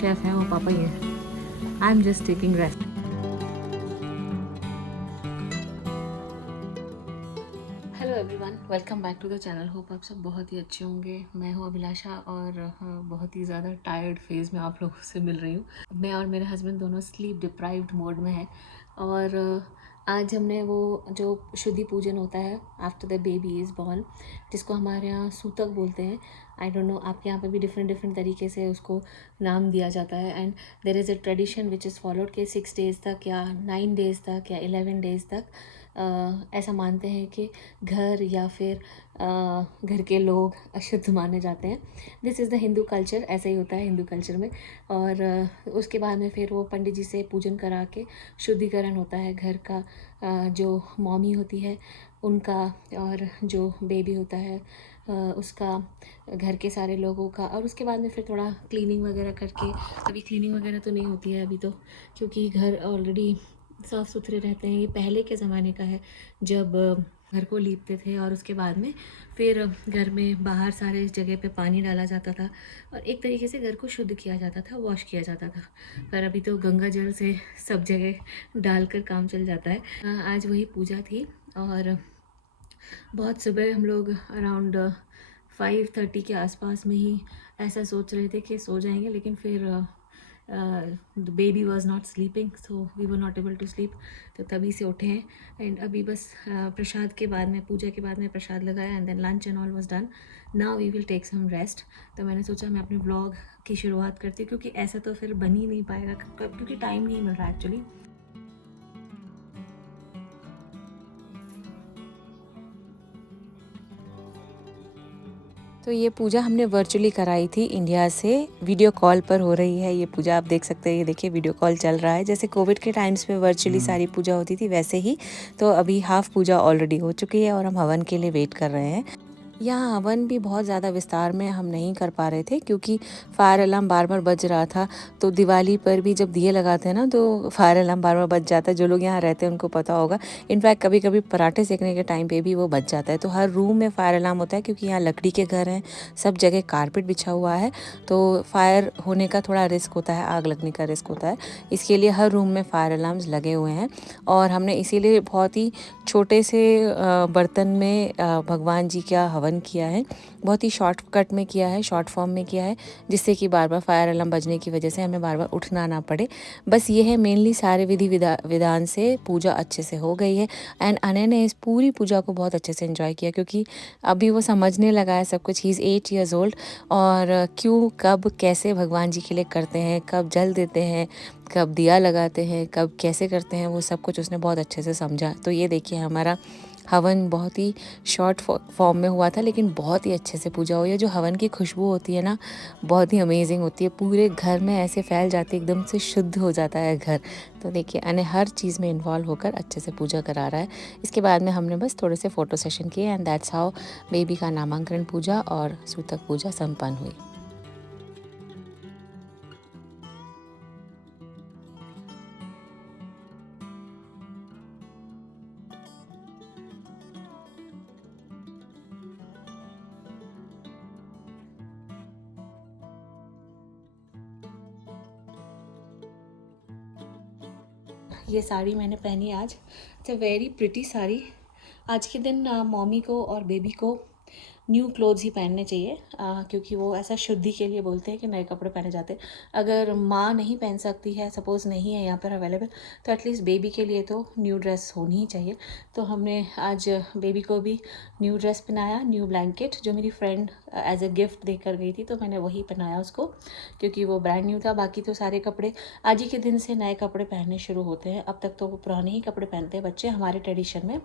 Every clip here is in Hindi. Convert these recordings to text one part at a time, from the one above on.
शेफ हैं वो पापा ही हैं। I am just taking rest. Hello everyone, welcome back to the channel. Hope आप सब बहुत ही अच्छे होंगे। मैं हूँ अभिलाषा और बहुत ही ज़्यादा टायर्ड फेज़ में आप लोगों से मिल रही हूँ। मैं और मेरे हस्बैंड दोनों स्लीप डिप्राइव्ड मोड में हैं और आज हमने वो जो शुद्धि पूजन होता है after the baby is born, जिसको हमारे यहाँ सूतक बोलते हैं। आई डोंट नो, आपके यहाँ पे भी डिफरेंट डिफरेंट तरीके से उसको नाम दिया जाता है। And there is a tradition which is followed के 6 डेज़ तक या 9 डेज़ तक या 11 डेज़ तक ऐसा मानते हैं कि घर या फिर घर के लोग अशुद्ध माने जाते हैं। This is the Hindu culture, ऐसा ही होता है हिंदू कल्चर में। और उसके बाद में फिर वो पंडित जी से पूजन करा के शुद्धिकरण होता है घर का, जो मॉमी होती है उनका और जो बेबी होता है उसका, घर के सारे लोगों का। और उसके बाद में फिर थोड़ा क्लीनिंग वगैरह करके, अभी क्लीनिंग वगैरह तो नहीं होती है अभी तो, क्योंकि घर ऑलरेडी साफ़ सुथरे रहते हैं। ये पहले के ज़माने का है जब घर को लीपते थे और उसके बाद में फिर घर में बाहर सारे जगह पे पानी डाला जाता था और एक तरीके से घर को शुद्ध किया जाता था, वॉश किया जाता था। पर अभी तो गंगा जल से सब जगह डालकर काम चल जाता है। आज वही पूजा थी और बहुत सुबह हम लोग अराउंड 5:30 के आसपास में ही ऐसा सोच रहे थे कि सो जाएंगे, लेकिन फिर the baby was not sleeping so we were not able to sleep. तो तभी से उठे हैं एंड अभी बस प्रसाद के बाद में, पूजा के बाद में प्रसाद लगाया and then lunch and all was done. Now we will take some rest. तो मैंने सोचा मैं अपने व्लॉग की शुरुआत करती हूँ, क्योंकि ऐसा तो फिर बन ही नहीं पाएगा क्योंकि टाइम नहीं मिल रहा एक्चुअली। तो ये पूजा हमने वर्चुअली कराई थी इंडिया से, वीडियो कॉल पर हो रही है ये पूजा। आप देख सकते हैं, ये देखिए वीडियो कॉल चल रहा है। जैसे कोविड के टाइम्स में वर्चुअली सारी पूजा होती थी वैसे ही। तो अभी हाफ पूजा ऑलरेडी हो चुकी है और हम हवन के लिए वेट कर रहे हैं। यहाँ हवन भी बहुत ज़्यादा विस्तार में हम नहीं कर पा रहे थे क्योंकि फायर अलार्म बार बार बज रहा था। तो दिवाली पर भी जब दिए लगाते हैं ना तो फायर अलार्म बार बार बज जाता है। जो लोग यहाँ रहते हैं उनको पता होगा। इनफैक्ट कभी कभी पराठे सेकने के टाइम पे भी वो बज जाता है। तो हर रूम में फायर अलार्म होता है क्योंकि यहाँ लकड़ी के घर हैं, सब जगह कारपेट बिछा हुआ है। तो फायर होने का थोड़ा रिस्क होता है, आग लगने का रिस्क होता है। इसके लिए हर रूम में फायर अलार्म्स लगे हुए हैं। और हमने इसीलिए बहुत ही छोटे से बर्तन में भगवान जी का हवन किया है। बहुत ही शॉर्टकट में किया है, शॉर्ट फॉर्म में किया है, जिससे कि बार बार फायर अलार्म बजने की वजह से हमें बार बार उठना ना पड़े। बस ये है मेनली, सारे विधान से पूजा अच्छे से हो गई है। एंड अनय ने इस पूरी पूजा को बहुत अच्छे से एंजॉय किया क्योंकि अभी वो समझने लगा है सब कुछ। He is 8 years old। और क्यों, कब, कैसे भगवान जी के लिए करते हैं, कब जल देते हैं, कब दिया लगाते हैं, कब कैसे करते हैं, वो सब कुछ उसने बहुत अच्छे से समझा। तो ये देखिए हमारा हवन बहुत ही शॉर्ट फॉर्म में हुआ था लेकिन बहुत ही अच्छे से पूजा हुई है। जो हवन की खुशबू होती है ना, बहुत ही अमेजिंग होती है, पूरे घर में ऐसे फैल जाती है, एकदम से शुद्ध हो जाता है घर। तो देखिए अने हर चीज़ में इन्वॉल्व होकर अच्छे से पूजा करा रहा है। इसके बाद में हमने बस थोड़े से फ़ोटो सेशन किए एंड दैट्स हाउ बेबी का नामांकन पूजा और सूतक पूजा संपन्न हुई। ये साड़ी मैंने पहनी आज, it's a very pretty sari. आज के दिन मॉमी को और बेबी को न्यू क्लोथ्स ही पहनने चाहिए, क्योंकि वो ऐसा शुद्धि के लिए बोलते हैं कि नए कपड़े पहने जाते हैं। अगर माँ नहीं पहन सकती है, सपोज़ नहीं है यहाँ पर अवेलेबल, तो एटलीस्ट बेबी के लिए तो न्यू ड्रेस होनी ही चाहिए। तो हमने आज बेबी को भी न्यू ड्रेस पहनाया, न्यू ब्लैंकेट जो मेरी फ्रेंड एज अ गिफ्ट दे कर गई थी, तो मैंने वही पहनाया उसको क्योंकि वो ब्रांड न्यू था। बाकी तो सारे कपड़े आज ही के दिन से नए कपड़े पहनने शुरू होते हैं। अब तक तो वो पुराने ही कपड़े पहनते हैं बच्चे हमारे ट्रेडिशन में।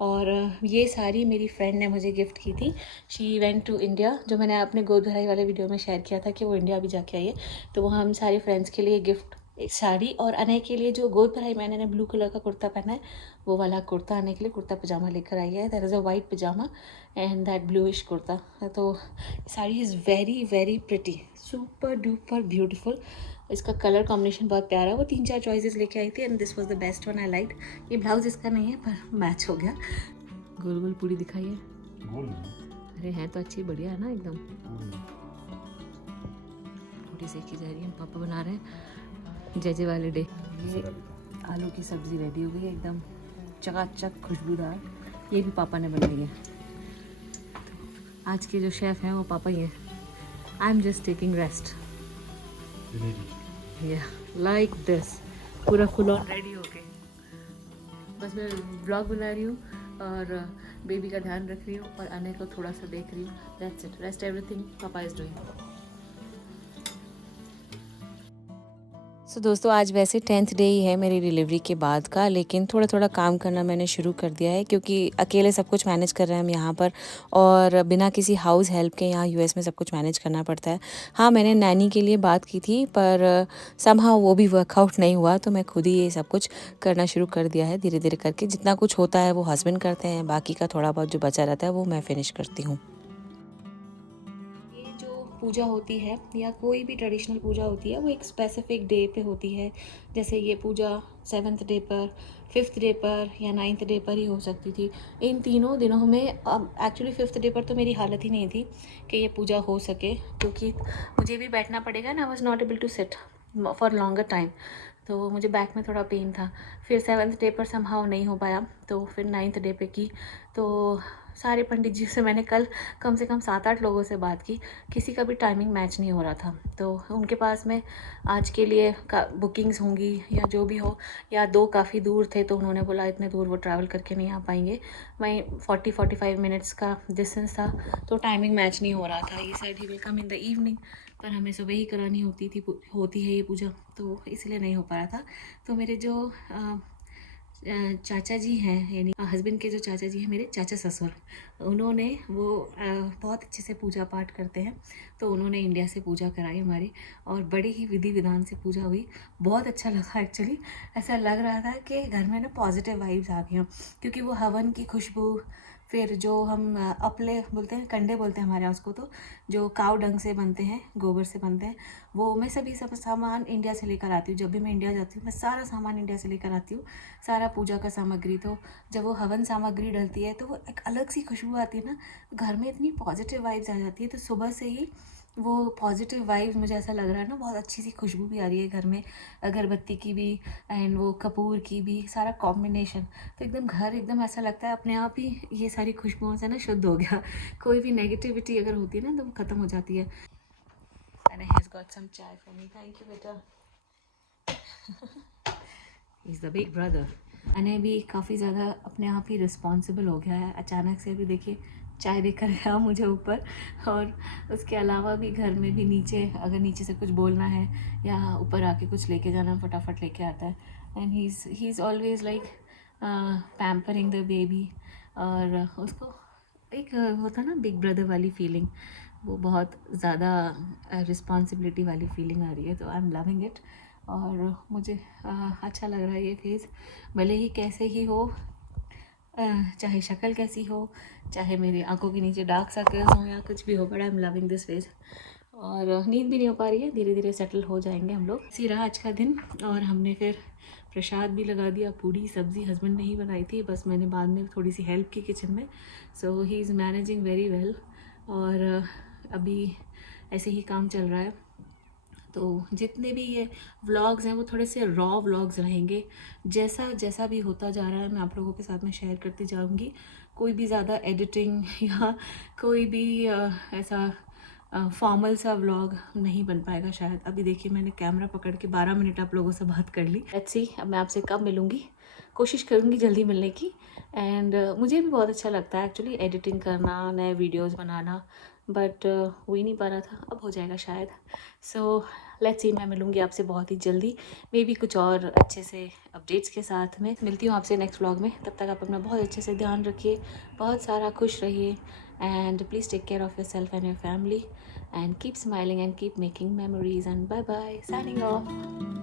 और ये साड़ी मेरी फ्रेंड ने मुझे गिफ्ट की थी। शी वेंट टू इंडिया, जो मैंने अपने गोद भराई वाले वीडियो में शेयर किया था कि वो इंडिया भी जाके आई है। तो वहाँ हम सारे फ्रेंड्स के लिए गिफ्ट, एक साड़ी, और अनय के लिए जो गोद भराई मैंने ब्लू कलर का कुर्ता पहना है, वो वाला कुर्ता अनय के लिए कुर्ता पजामा लेकर आई है। That is a white pyjama and that blueish kurta. तो sari is very very pretty, super duper beautiful. इसका कलर कॉम्बिनेशन बहुत प्यारा है। वो 3-4 चॉइसेस लेके आई थी and this was the best one I like. ये ब्लाउज इसका नहीं है पर मैच हो गया। गोल गोल पूरी दिखाई है, गोल अरे है तो अच्छी, बढ़िया है ना एकदम। रोटी सेकी जा रही है, पापा बना रहे हैं जजे वाले डे। ये आलू की सब्ज़ी रेडी हो गई है एकदम चकाचक खुशबूदार, ये भी पापा ने बनाई है। आज के जो शेफ़ हैं वो पापा ही हैं। I am just taking rest like this, पूरा फुल ऑन रेडी हो गए। बस मैं ब्लॉग बना रही हूँ और बेबी का ध्यान रख रही हूँ और अने को थोड़ा सा देख रही हूँ। दैट्स इट, रेस्ट एवरीथिंग पापा इज़ डूइंग। सो दोस्तों, आज वैसे 10th डे ही है मेरी डिलीवरी के बाद का, लेकिन थोड़ा थोड़ा काम करना मैंने शुरू कर दिया है क्योंकि अकेले सब कुछ मैनेज कर रहे हैं हम यहाँ पर, और बिना किसी हाउस हेल्प के यहाँ यूएस में सब कुछ मैनेज करना पड़ता है। हाँ, मैंने नैनी के लिए बात की थी पर समहाउ वो भी वर्कआउट नहीं हुआ, तो मैं खुद ही ये सब कुछ करना शुरू कर दिया है धीरे धीरे करके। जितना कुछ होता है वो हस्बैंड करते हैं, बाकी का थोड़ा बहुत जो बचा रहता है वो मैं फिनिश करती हूँ। पूजा होती है या कोई भी ट्रेडिशनल पूजा होती है वो एक स्पेसिफिक डे पे होती है। जैसे ये पूजा 7th डे पर, 5th डे पर या 9th डे पर ही हो सकती थी। इन तीनों दिनों में एक्चुअली 5th डे पर तो मेरी हालत ही नहीं थी कि ये पूजा हो सके, क्योंकि मुझे भी बैठना पड़ेगा ना। I was not able to sit for longer time, तो मुझे बैक में थोड़ा पेन था। फिर 7th डे पर समहाउ नहीं हो पाया, तो फिर 9th डे पे की। तो सारे पंडित जी से मैंने कल कम से कम 7-8 लोगों से बात की, किसी का भी टाइमिंग मैच नहीं हो रहा था। तो उनके पास में आज के लिए बुकिंग्स होंगी या जो भी हो, या 2 काफ़ी दूर थे तो उन्होंने बोला इतने दूर वो ट्रैवल करके नहीं आ पाएंगे। वहीं 40-45 मिनट्स का डिस्टेंस था, तो टाइमिंग मैच नहीं हो रहा था। ये side he will come in the evening, पर हमें सुबह ही करानी होती है ये पूजा, तो इसलिए नहीं हो पा रहा था। तो मेरे जो चाचा जी हैं, यानी हस्बैंड के जो चाचा जी हैं, मेरे चाचा ससुर, उन्होंने वो बहुत अच्छे से पूजा पाठ करते हैं, तो उन्होंने इंडिया से पूजा कराई हमारी, और बड़े ही विधि विधान से पूजा हुई। बहुत अच्छा लगा एक्चुअली। ऐसा लग रहा था कि घर में ना पॉजिटिव वाइब्स आ गई, क्योंकि वो हवन की खुशबू, फिर जो हम अपले बोलते हैं, कंडे बोलते हैं हमारे यहाँ उसको, तो जो काव डंग से बनते हैं, गोबर से बनते हैं, वो मैं सभी सब सामान इंडिया से लेकर आती हूँ। जब भी मैं इंडिया जाती हूँ मैं सारा सामान इंडिया से लेकर आती हूँ, सारा पूजा का सामग्री। तो जब वो हवन सामग्री डलती है तो वो एक अलग सी खुशबू आती है ना, घर में इतनी पॉजिटिव वाइब्स आ जाती है। तो सुबह से ही वो पॉजिटिव वाइब्स, मुझे ऐसा लग रहा है ना, बहुत अच्छी सी खुशबू भी आ रही है घर में, अगरबत्ती की भी एंड वो कपूर की भी, सारा कॉम्बिनेशन। तो एकदम घर एकदम ऐसा लगता है अपने आप ही ये सारी खुशबुओं से ना शुद्ध हो गया। कोई भी नेगेटिविटी अगर होती है ना तो वो ख़त्म हो जाती है। And has got some chai for me. Thank you, beta. He's the big brother. अने भी काफ़ी ज़्यादा अपने आप ही रिस्पॉन्सिबल हो गया है। अचानक से अभी देखिए चाय देकर गया मुझे ऊपर, और उसके अलावा भी घर में भी नीचे, अगर नीचे से कुछ बोलना है या ऊपर आके कुछ लेके जाना, फटाफट लेके आता है। And he is always like pampering the baby, और उसको एक होता ना बिग ब्रदर वाली फीलिंग, वो बहुत ज़्यादा रिस्पॉन्सिबिलिटी वाली फीलिंग आ रही है। तो आई एम लविंग इट, और मुझे अच्छा लग रहा है ये फेज़। भले ही कैसे ही हो, चाहे शक्ल कैसी हो, चाहे मेरी आंखों के नीचे डार्क सर्कल्स हों या कुछ भी हो, but I am loving this phase. और नींद भी नहीं हो पा रही है, धीरे धीरे सेटल हो जाएंगे हम लोग। इसी रहा आज का दिन, और हमने फिर प्रसाद भी लगा दिया। पूरी सब्ज़ी हस्बैंड ने ही बनाई थी, बस मैंने बाद में थोड़ी सी हेल्प की किचन में। So he is managing very well, और अभी ऐसे ही काम चल रहा है। तो जितने भी ये व्लॉग्स हैं वो थोड़े से रॉ व्लॉग्स रहेंगे। जैसा जैसा भी होता जा रहा है मैं आप लोगों के साथ में शेयर करती जाऊंगी। कोई भी ज़्यादा एडिटिंग या कोई भी ऐसा फॉर्मल सा व्लॉग नहीं बन पाएगा शायद। अभी देखिए मैंने कैमरा पकड़ के 12 मिनट आप लोगों से बात कर ली। लेट्स सी अब मैं आपसे कब मिलूँगी, कोशिश करूँगी जल्दी मिलने की। एंड मुझे भी बहुत अच्छा लगता है एक्चुअली एडिटिंग करना, नए वीडियोज़ बनाना, बट हो ही नहीं पा रहा था, अब हो जाएगा शायद। सो लेट्स सी, मैं मिलूँगी आपसे बहुत ही जल्दी, मे बी कुछ और अच्छे से अपडेट्स के साथ में। मिलती हूँ आपसे नेक्स्ट व्लॉग में। तब तक आप अपना बहुत अच्छे से ध्यान रखिए, बहुत सारा खुश रहिए, and please take care of yourself and your family, and keep smiling and keep making memories, and bye bye, signing of.